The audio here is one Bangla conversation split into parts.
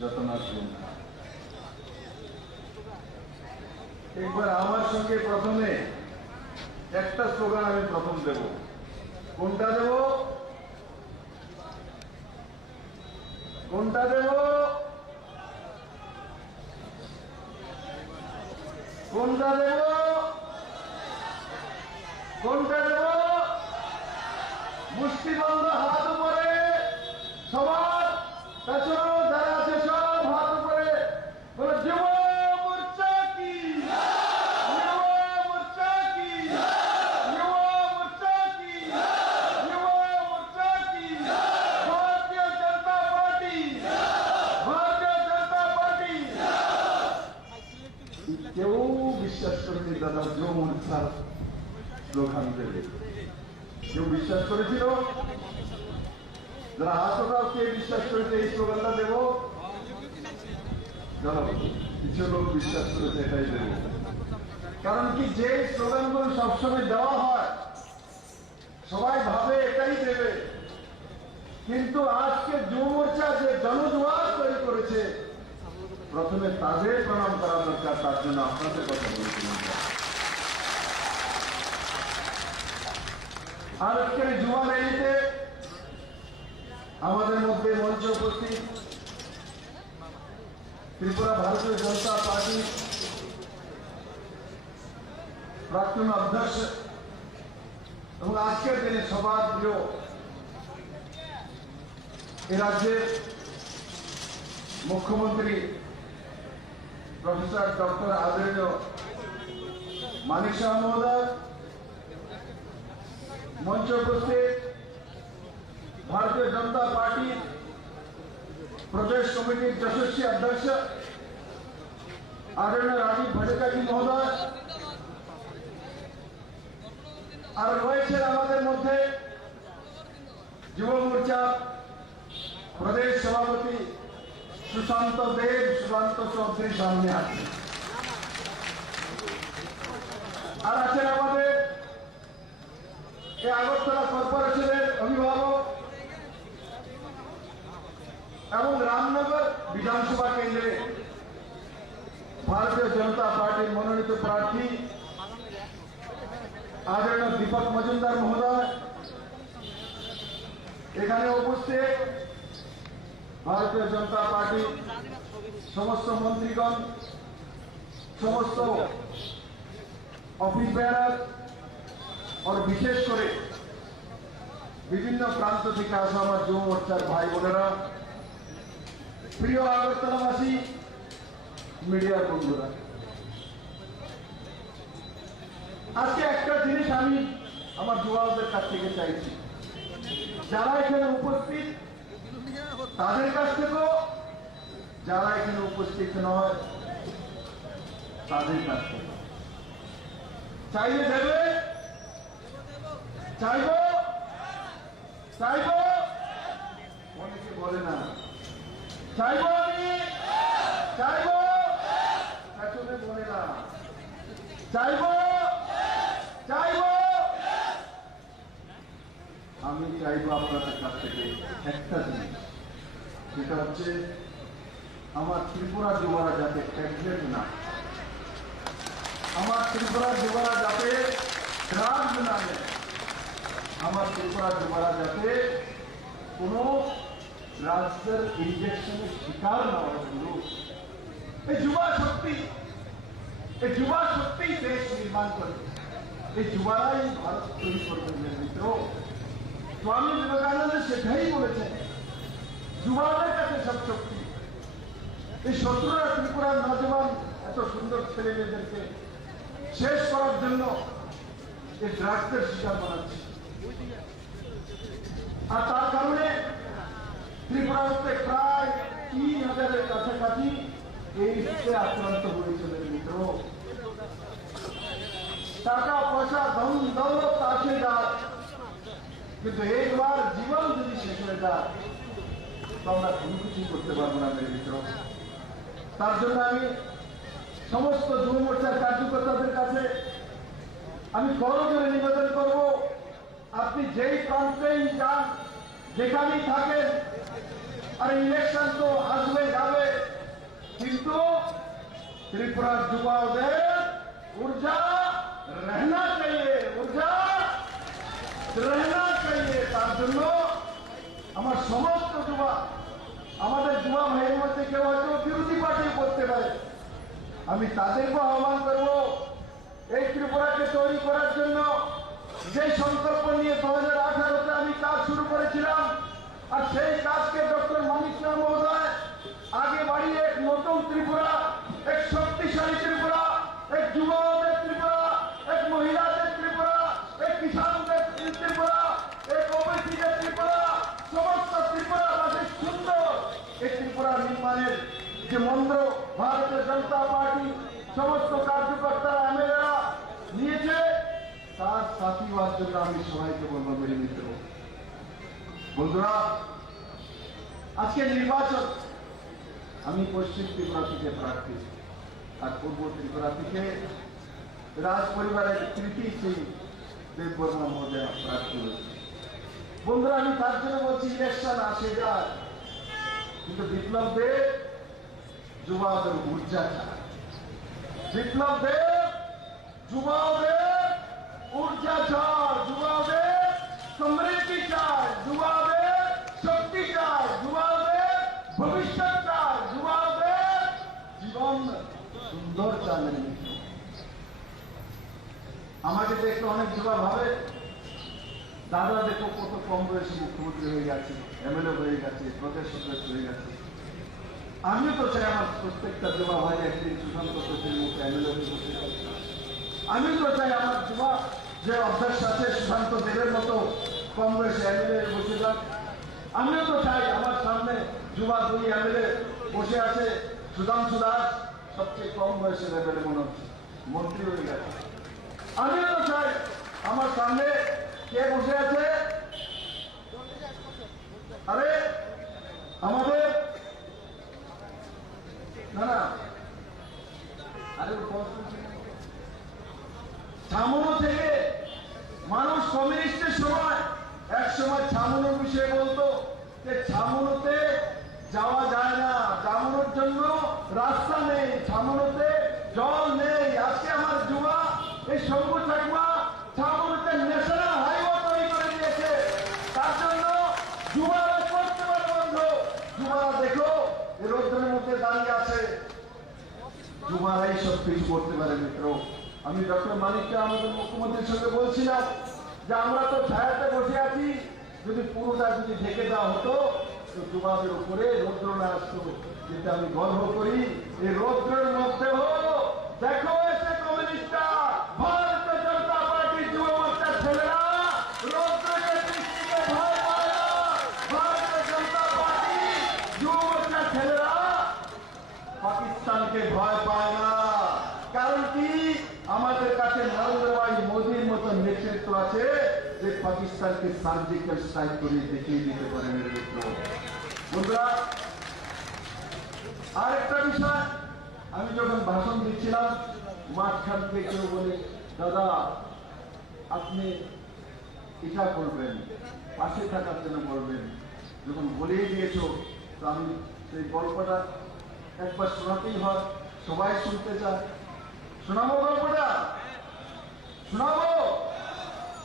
যত না একবার আমার সঙ্গে প্রথমে একটা স্লোগান আমি প্রথম দেব। কোনটা দেব? কোনটা দেব? কোনটা দেব? কোনটা দেব? মুষ্টিবন্ধ হাত উপরে, সবার পেছনে যারা আছে সব হাত উপরে, বলে যুব মোর্চা কি, যুব মোর্চা কি, যুব মোর্চা কি, যুব মোর্চা কি, ভারতীয় জনতা পার্টি, ভারতীয় জনতা পার্টি। কেউ বিশ্বাস করেনি দাদা যুব মোর্চার স্লোগান দেবে। কেউ বিশ্বাস করেছিল? যারা হাত ওঠাও কে বিশ্বাস করেছে এই স্লোগানটা দেব? জানো, কিছু লোক বিশ্বাস করেছে এটাই দেব। কারণ কি, যে স্লোগানগুলো সবসময় দেওয়া হয় সবাই ভাবে এটাই দেবে, কিন্তু আজকে যুব মোর্চা যে জনজোয়ার তৈরি করেছে, প্রথমে তাদের প্রণাম করা দরকার। তার জন্য আপনাদের কথা বলছিলাম। আর আজকের যুবা র্যালিতে আমাদের মধ্যে মঞ্চে উপস্থিত ত্রিপুরা ভারতীয় জনতা পার্টি প্রাক্তন অধ্যক্ষ এবং আজকের দিনে সবার প্রিয় এ রাজ্যের মুখ্যমন্ত্রী প্রফেসর ডক্টর আদরণীয় মানিক শাহ মহোদয়, মঞ্চে উপস্থিত भारतीय जनता पार्टी प्रदेश कमिटी यशस्वी अध्यक्ष आदरणीय राजीव भट्टाचार्य जी महोदय और रयेछेन आमादेर मध्य युव मोर्चा प्रदेश सभापति सुशांत देव, सुशांत चौधरी सामने आছেন। আর আছেন আমাদের এই আগরতলা কর্পোরেশনের অভিভাবক এবং रामनगर विधानसभा केंद्रे भारतीय जनता पार्टी मनोनीत प्रार्थी आदरणीय दीपक मजुमदार महोदय, एखाने उपस्थित भारतीय जनता पार्टी समस्त मंत्रीगण, समस्त ऑफिस बेयार और विशेष करे विभिन्न प्रांत থেকে আসা আমার যুব মোর্চার ভাই বোনেরা, প্রিয় আগরতলাবাসী, মিডিয়ার বন্ধুরা, আজকে একটা জিনিস আমি আমার যুবকদের কাছ থেকে চাইছি, যারা এখানে উপস্থিত তাদের কাছ থেকেও, যারা এখানে উপস্থিত নয় তাদের কাছ থেকে চাইলে দেবে, চাইবো চাইবো, অনেকে বলে না চাইবো, আমি চাইবো, পেছনে বলে না চাইবো, চাইবো, আমি চাইবো আপনাদের কাছ থেকে একটা জিনিস, সেটা হচ্ছে আমার ত্রিপুরা যুবরা যাতে ট্যাগলেট না, আমার ত্রিপুরা যুবরা যাতে ড্রাগস না নেয়, আমার ত্রিপুরা যুবরা যাতে কোনো রাজ্যের ইনজেকশনের শিকার না হয়। এই যুবা শক্তি, এই যুবা শক্তি দেশ নির্মাণ করে, এই যুবারাই ভারত তৈরি করবে। মিত্র, স্বামী বিবেকানন্দ সেটাই বলেছেন, যুবাদের কাছে সব শক্তি। এই শত্রুরা ত্রিপুরার নজওয়ান এত সুন্দর ছেলে মেয়েদেরকে শেষ করার জন্য এই ড্রাগসের শিকার বানাচ্ছে, আর তার কারণে ত্রিপুরাতে প্রায় 3000-এর কাছাকাছি এই রূপে আক্রান্ত হয়েছিল। মিত্র, টাকা পয়সা ধন দৌলত আসে যায়, কিন্তু একবার জীবন যদি শেষ হয়ে যায় তো আমরা কোনো কিছু করতে পারবো না। মিত্র, তার জন্য আমি সমস্ত যুব মোর্চার কার্যকর্তাদের কাছে আমি করজোরে নিবেদন করব, আপনি যেই প্রান্তেই যান, যেখানেই থাকেন, আর ইলেকশন তো আসবে যাবে, কিন্তু ত্রিপুরার যুবাদের ऊर्जा रहना चाहिए, ऊर्जा रहना चाहिए। তার জন্য আমার সমস্ত যুবা, আমাদের যুবা ভাইয়ের মধ্যে কেউ হয়তো বিরোধী পার্টি করতে পারে, আমি তাদেরকে আহ্বান করব এই ত্রিপুরাকে তৈরি করার জন্য যে সংকল্প নিয়ে 2018-তে আমি কাজ শুরু করেছিলাম, আর সেই কাজকে ডক্টর মানিক শাহ মহোদয় আগে বাড়িয়ে এক নতুন ত্রিপুরা, এক শক্তিশালী ত্রিপুরা, এক যুবকদের ত্রিপুরা, এক মহিলাদের ত্রিপুরা, এক কিষানদের ত্রিপুরা, এক ওবিসিদের ত্রিপুরা, সমস্ত ত্রিপুরাবাসীর সুন্দর এই ত্রিপুরা নির্মাণের যে মন্ত্র ভারতীয় জনতা পার্টি সমস্ত কার্যকর্তারা এমএলএরা নিয়েছে, তার সাথী হওয়ার জন্য আমি সবাইকে বলবো মেরে মিত্র বন্ধুরা, আজকে নির্বাচন, আমি পশ্চিম ত্রিপুরা থেকে প্রার্থী, আর পূর্ব ত্রিপুরা থেকে রাজ পরিবারের কৃতি সিং দেববর্মা মহোদয় প্রার্থী হয়েছে। বন্ধুরা, আমি তার জন্য বলছি ইলেকশন আসে যায়, কিন্তু বিপ্লব দেব যুবাদের ऊर्जा চায়, বিপ্লব দেব যুবাদের ऊर्जा চায়, যুবাদের সমৃদ্ধি চায়, যুবাদের শক্তি চায়, যুবাদের ভবিষ্যৎ চায়, যুবাদের জীবন সুন্দর চায়। আমাকে দেখতে অনেক যুবা ভাবে, দাদা দেখো কত কম বয়সে মুখ্যমন্ত্রী হয়ে গেছে, এমএলএ হয়ে গেছে, প্রদেশ সদস্য হয়ে গেছে। আমিও তো চাই আমার প্রত্যেকটা যুবা ভাই একদিন সুশান্ত কোচের মতো এমএলএ হয়ে বসে গেছে। আমিও তো চাই আমার যুবা যে অভ্যাস আছে সুশান্ত দেবের মতো কম বয়সে এমএলএ বসে যাক। আমিও তো চাই আমার সামনে যুবা 2 এমএলএ বসে আছে, সুধাংশু দাস সবচেয়ে কম বয়সের এমএলএ মনে হচ্ছে, মন্ত্রী হয়ে গেছে। আমিও তো চাই আমার সামনে কে বসে আছে, আরে আমাদের না না আরে ছামনো থেকে মানুষ কমিউনিস্টের সময় এক সময় ছামনোর বিষয়ে বলতো যে ছামনোতে যাওয়া যায় না, ছামনোর জন্য রাস্তা নেই, ছামনোতে জল নেই। আজকে আমার যুবা এই শম্ভু চাকমা ছামনোতে ন্যাশনাল হাইওয়ে তৈরি করে দিয়েছে, তার জন্য যুবারা করতে পারে বন্ধ। যুবারা দেখো এই রোদ্রের মধ্যে দাঁড়িয়ে আছে, যুবারাই সব কিছু করতে পারে মিত্র। আমি ডক্টর মানিককে আমাদের মুখ্যমন্ত্রীর সঙ্গে বলছিলাম যে আমরা তো ছায়াতে বসে আছি, যদি পুরোটা যদি ঢেকে দেওয়া হতো তো যুবাদের উপরে রৌদ্র না আসতো, যেটা আমি গর্ব করি। এই রৌদ্রের মধ্যেও দেখো এসে কমিউনিস্টরা, ভারতীয় জনতা পার্টির যুব মোর্চার ছেলেরা রৌদ্রকে দৃষ্টিকে ভয় পায় না। ভারতীয় জনতা পার্টি যুব মোর্চার ছেলেরা পাকিস্তানকে ভয় পায় না। কারণ কি, আমাদের কাছে নরেন্দ্র ভাই মোদীর মতো নেতৃত্ব আছে যে পাকিস্তানকে সার্জিক্যাল স্ট্রাইক করে দেখিয়ে দিতে পারেন। বন্ধুরা, আরেকটা বিষয়, আমি যখন ভাষণ দিচ্ছিলাম মাঝখান থেকে কেউ বলে দাদা আপনি এটা করবেন, পাশে থাকার জন্য বলবেন, যখন বলেই দিয়েছো তো আমি সেই গল্পটা একবার শোনাতেই হয়, সবাই শুনতে চায়। শোনাবো গল্পটা, শোনাবো,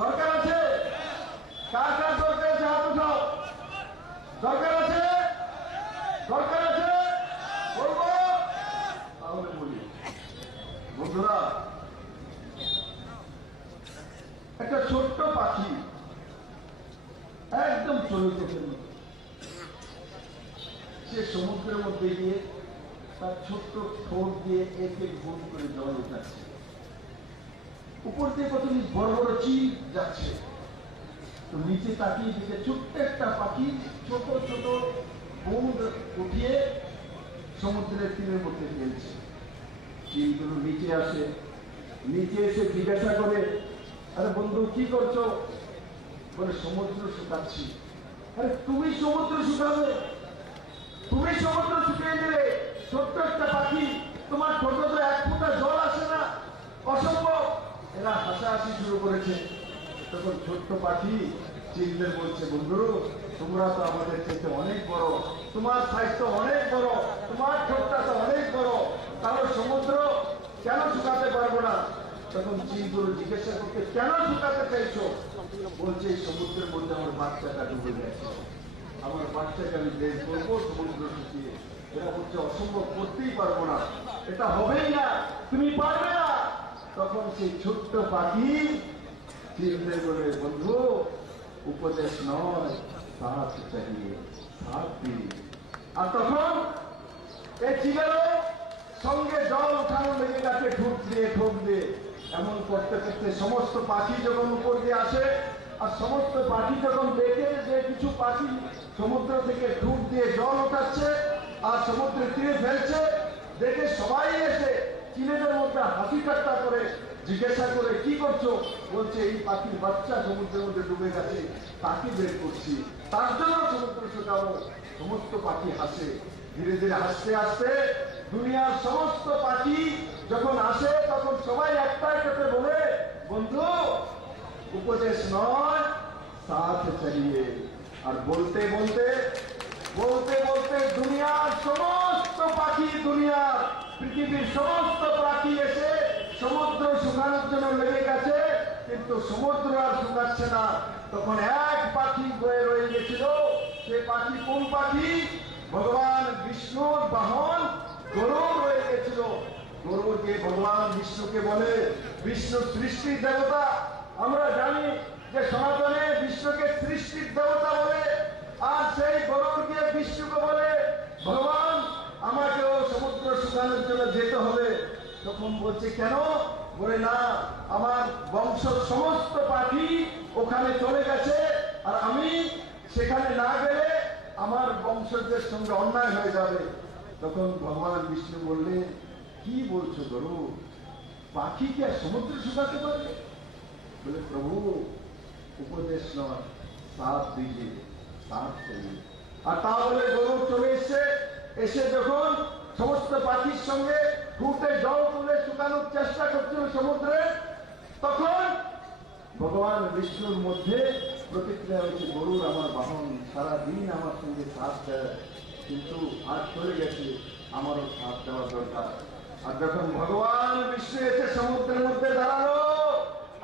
দরকার আছে? কার কার দরকার আছে হাত উঠাও। দরকার আছে, দরকার আছে বলবো, তাহলে বলি। বন্ধুরা, একটা ছোট্ট পাখি একদম চরিত্রের মতো, সে সমুদ্রের মধ্যে গিয়ে তার ছোট্ট ঠোঁট দিয়ে এক এক গুণ করে জল উঠাচ্ছে, উপর দিয়ে কত বড় বড় চিল যাচ্ছে, তো নিচে তাকিয়ে দিকে ছোট্ট একটা পাখি ছোট ছোট বুঁদ উঠিয়ে সমুদ্রের তীরের মধ্যে ফেলছে। চিলগুলো নিচে আসে, নিচে এসে জিজ্ঞাসা করে আরে বন্ধু কি করছো? বলে সমুদ্র শুকাচ্ছি। আরে তুমি সমুদ্র শুকাবে? তুমি সমুদ্র শুকিয়ে দিলে? ছোট্ট একটা পাখি, তোমার ছোট তো 1 ফোঁটা জল আসে না, অসম্ভব। এরা হাসাহাসি শুরু করেছে। তখন ছোট্ট পাখি চিলদের বলছে বন্ধু তোমরা তো আমাদের থেকে অনেক বড়, তোমার সাইজ তো অনেক বড়, তোমার ঠোঁটটা তো অনেক বড়, তাহলে সমুদ্র কেন শুকাতে পারবো না? তখন চিনগুলো জিজ্ঞাসা করতে, কেন শুকাতে চাইছো? বলছে এই সমুদ্রের মধ্যে আমার বাচ্চাটা ডুবে গেছে, আমার বাচ্চাকে আমি বের করবো সমুদ্র শুকিয়ে। এরা বলছে অসম্ভব, করতেই পারবো না, এটা হবেই না, তুমি পারবে না। তখন সেই ছোট্ট পাখি চিনতে বলে, বন্ধু উপদেশ নয়, সাথ চাইয়ে, সাথ দিই। আর তখন এই চিলেরও সঙ্গে জল উঠানো লেগে গেছে, ঠোঁট দিয়ে এমন করতে করতে সমস্ত পাখি যখন উপর দিয়ে আসে, আর সমস্ত পাখি যখন দেখে যে কিছু পাখি সমুদ্র থেকে ঠোঁট দিয়ে জল ওঠাচ্ছে আর সমুদ্রে তীরে ফেলছে, দেখে সবাই এসে চিলেদের মধ্যে হাসি ঠাট্টা করে জিজ্ঞাসা করে, কি করছো? বলছে এই পাখির বাচ্চা সমুদ্রের মধ্যে ডুবে গেছে, তাকে বের করছি, তার জন্য সমুদ্র শুকাবো। সমস্ত পাখি হাসে। ধীরে ধীরে হাসতে হাসতে দুনিয়ার সমস্ত পাখি যখন আসে, তখন সবাই একটাই কথা বলে, বন্ধু উপদেশ নয়, সাথ চালিয়ে। আর বলতে বলতে বলতে বলতে দুনিয়ার সমস্ত পাখি, দুনিয়ার পৃথিবীর সমস্ত পাখি এসে সমুদ্র শুকানোর জন্য লেগে গেছে, কিন্তু সমুদ্র আর শুকাচ্ছে না। তখন এক পাখি বয়ে রয়ে গেছিল। সে পাখি কোন পাখি? ভগবান বিষ্ণুর বাহন গরু রয়ে গেছিল। গরুকে ভগবান বিষ্ণুকে বলে বিষ্ণু সৃষ্টির দেবতা। আমরা জানি যে সনাতনে বিষ্ণুকে সৃষ্টির দেবতা বলে, আর সেই গরুকে বিষ্ণুকে বলে ভগবান আমাকেও সমুদ্র শুকানোর জন্য যেতে হবে। তখন বলছে কেন? বলে না, আমার বংশ সমস্ত পাখি ওখানে চলে গেছে, আর আমি সেখানে না গেলে আমার বংশজের সঙ্গে অন্যায় হয়ে যাবে। তখন ভগবান বিষ্ণু বললেন, কি বলছো গরু, পাখি কি আর সমুদ্র শুকাতে পারবে? বলে প্রভু উপদেশ নয়, সাথ দিকে, সাথ চাইয়ে। আর তা বলে গরু চলে এসে যখন সমস্ত পাখির সঙ্গে ঠোঁটে জল তুলে শুকানোর চেষ্টা করছিল সমুদ্রে, তখন ভগবান বিষ্ণুর মধ্যে প্রতিক্রিয়া হয়েছে, গরুর আমার বাহন সারাদিন আমার সঙ্গে সাথ দেয়, কিন্তু আজ চলে গেছে, আমারও সাথ দেওয়া দরকার। আর যখন ভগবান বিষ্ণু এসে সমুদ্রের মধ্যে দাঁড়ালো,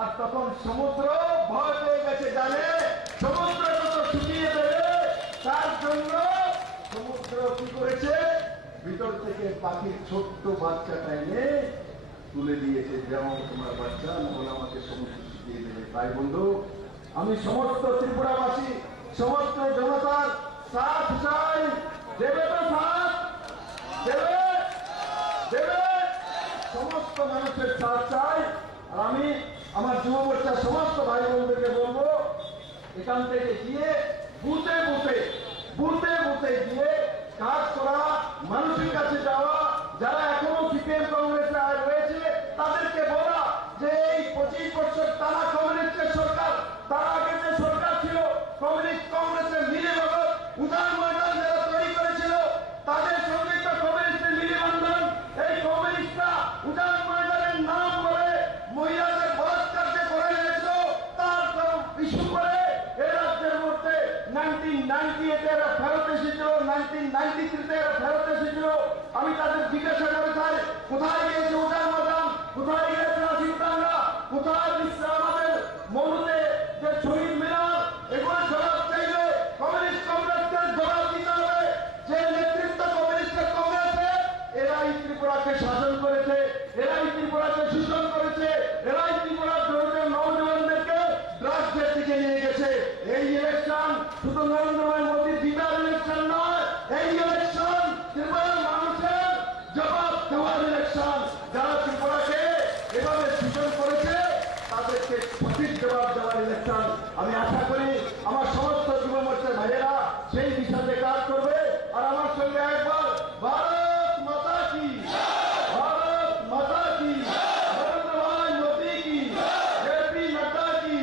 আর তখন সমুদ্র ভয় পেয়ে গেছে, জানে সমুদ্র যত শুকিয়ে দেবে, তার জন্য সমুদ্র কি করেছে, ভিতর থেকে পাখির ছোট্ট বাচ্চাটা এনে তুলে দিয়েছে, যেমন তোমার বাচ্চা, নহলে আমাকে সমুদ্র শুকিয়ে দেবে। তাই বন্ধু, আমি সমস্ত ত্রিপুরাবাসী, সমস্ত জনতার সাথ চাই। দেবে তো সাথ? দেবে? দেবে? সমস্ত মানুষের সাথ চাই। আর আমি আমার যুব মোর্চার সমস্ত ভাই বোনদেরকে বলবো, এখান থেকে গিয়ে বুথে বুথে বুথে বুথে গিয়ে কাজ করা, মানুষের কাছে যাওয়া, যারা এখনো সিপিএম কংগ্রেসে রয়েছে তাদেরকে বলা যে এই 25 বছর তারা কমিউনিস্টের সরকার, তার আগে যে সরকার ছিল কমিউনিস্ট কংগ্রেসের মিলে ভগত উদার ময়দান যারা তৈরি করেছিল, তাদের সঙ্গে তো কমিউনিস্টের মিলে বন্ধন। এই কমিউনিস্টরা উদার ময়দানের নাম বলে মহিলাদের বলাৎকার যে করে গেছিল, তার ইস্যু করে এ রাজ্যের মধ্যে 1998 এরা ফেরত এসেছিল, 1993 এরা ফেরত এসেছিল। আমি তাদের জিজ্ঞাসা করে চাই, কোথায় গিয়েছে উদার ময়দান, কোথায় গিয়েছে আসিফতাঙ্গা, কোথায় আমাদের মৌলতে যে শহীদ মিনার, এগুলো জবাব চাইলে কমিউনিস্ট কংগ্রেসকে জবাব দিতে হবে যে নেতৃত্ব কমিউনিস্টের কংগ্রেসে, এরাই ত্রিপুরাকে শাসন করেছে, এরাই ত্রিপুরাকে শোষণ করেছে, এরাই ত্রিপুরার জনগণের নৌজওয়ানদেরকে ড্রাগসের দিকে নিয়ে গেছে। এই ইলেকশন শুধু নরেন্দ্র মোদীর জিতার ইলেকশন নয়, এই ইলেকশন ত্রিপুরার মানুষের জবাব দেওয়ার ইলেকশন। যারা ত্রিপুরাকে এভাবে শোষণ করেছে তাদেরকে সঠিক জবাব দেওয়ার ইলেকশন। আমি আশা করি আমার সমস্ত যুব মোর্চার ভাইয়েরা সেই বিষয়ে কাজ করবে। আর আমার সঙ্গে একবার ভারত মাতা কি, ভারত মাতা কি, নরেন্দ্র ভাই মোদী কি, জেপি নাড্ডা কি,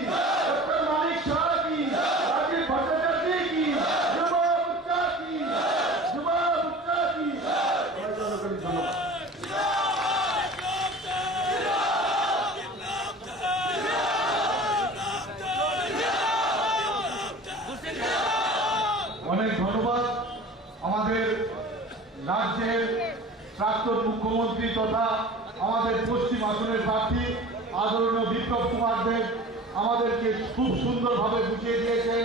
ডক্টর মানিক শাহ কি, রাজীব ভট্টাচার্য কি, যুব মোর্চা কি, যুব মোর্চা কি। ধন্যবাদ। প্রাক্তন মুখ্যমন্ত্রী তথা আমাদের পশ্চিম আসনের প্রার্থী আদরণীয় বিপ্লব কুমার দেব আমাদেরকে খুব সুন্দরভাবে বুঝিয়ে দিয়েছেন।